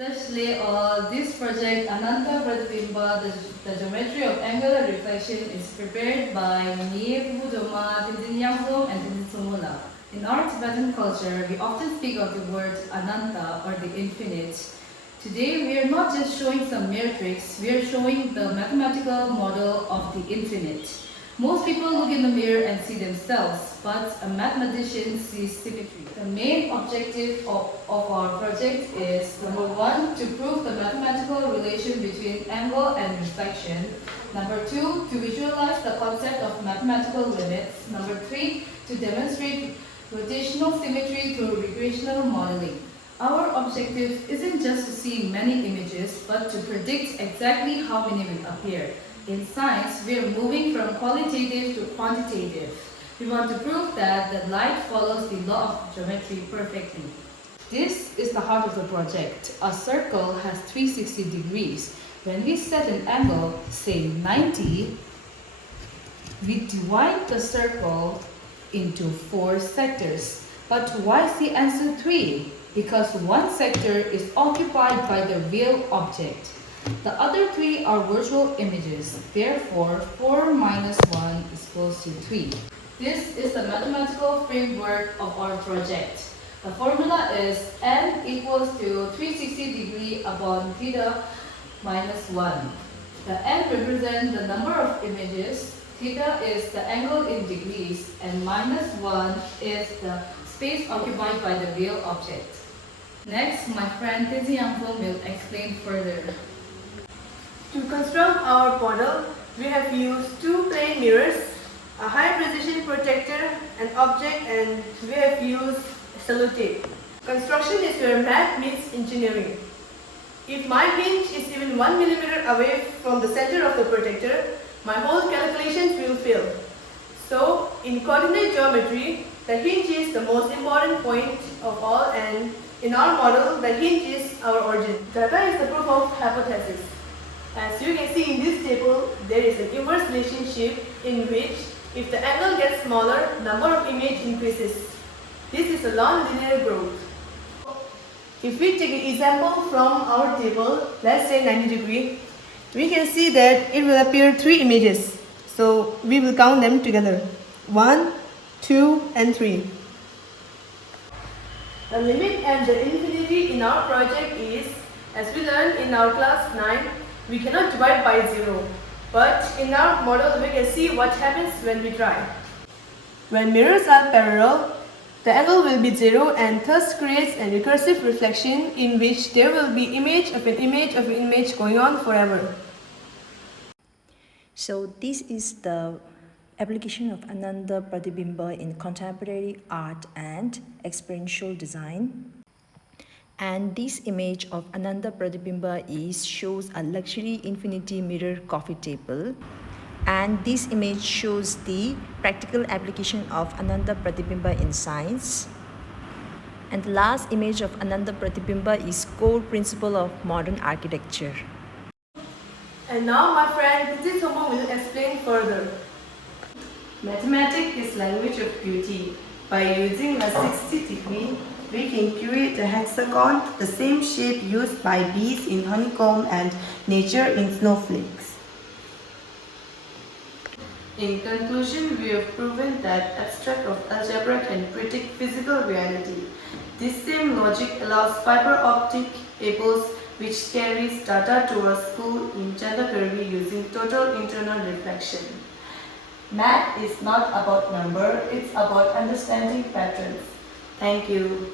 Especially this project, Ananta Pratibimba, the geometry of angular reflection, is prepared by me, Budoma, Tenzin Yangzom, and Tenzin Sumula. In our Tibetan culture, we often speak of the word Ananta or the infinite. Today, we are not just showing some mere tricks, we are showing the mathematical model of the infinite. Most people look in the mirror and see themselves, but a mathematician sees symmetry. The main objective of our project is, number one, to prove the mathematical relation between angle and reflection. Number two, to visualize the concept of mathematical limits. Number three, to demonstrate rotational symmetry through regressional modeling. Our objective isn't just to see many images, but to predict exactly how many will appear. In science, we are moving from qualitative to quantitative. We want to prove that the light follows the law of geometry perfectly. This is the heart of the project. A circle has 360 degrees. When we set an angle, say 90, we divide the circle into 4 sectors. But why is the answer 3? Because one sector is occupied by the real object. The other 3 are virtual images. Therefore, 4 minus 1 is equals to 3. This is the mathematical framework of our project. The formula is n equals to 360 degree upon theta minus 1. The n represents the number of images, theta is the angle in degrees, and minus 1 is the space occupied by the real object. Next, my friend Tenzin Yangzom will explain further. To construct our model, we have used 2 plane mirrors, a high precision protector, an object, and we have used sellotape. Construction is where math meets engineering. If my hinge is even 1 millimeter away from the center of the protector, my whole calculations will fail. So, in coordinate geometry, the hinge is the most important point of all, and in our model, the hinge is our origin. Data is the proof of hypothesis. As you can see in this table, there is an inverse relationship in which if the angle gets smaller, number of image increases. This is a non-linear growth. If we take an example from our table, let's say 90 degree, we can see that it will appear 3 images. So we will count them together. 1, 2, and 3. The limit and the infinity in our project is, as we learned in our class 9, we cannot divide by 0. But in our model, we can see what happens when we try. When mirrors are parallel, the angle will be 0 and thus creates a recursive reflection in which there will be image of an image of an image going on forever. So this is the application of Ananta Pratibimba in contemporary art and experiential design. And this image of Ananta Pratibimba shows a luxury infinity mirror coffee table. And this image shows the practical application of Ananta Pratibimba in science. And the last image of Ananta Pratibimba is core principle of modern architecture. And now my friend Tenzin Sumula will explain further. Mathematics is language of beauty. By using a 60 degree, we can create a hexagon, the same shape used by bees in honeycomb and nature in snowflakes. In conclusion, we have proven that abstract of algebra can predict physical reality. This same logic allows fiber optic cables which carries data to a school in Chandrapuri using total internal reflection. Math is not about number, it's about understanding patterns. Thank you.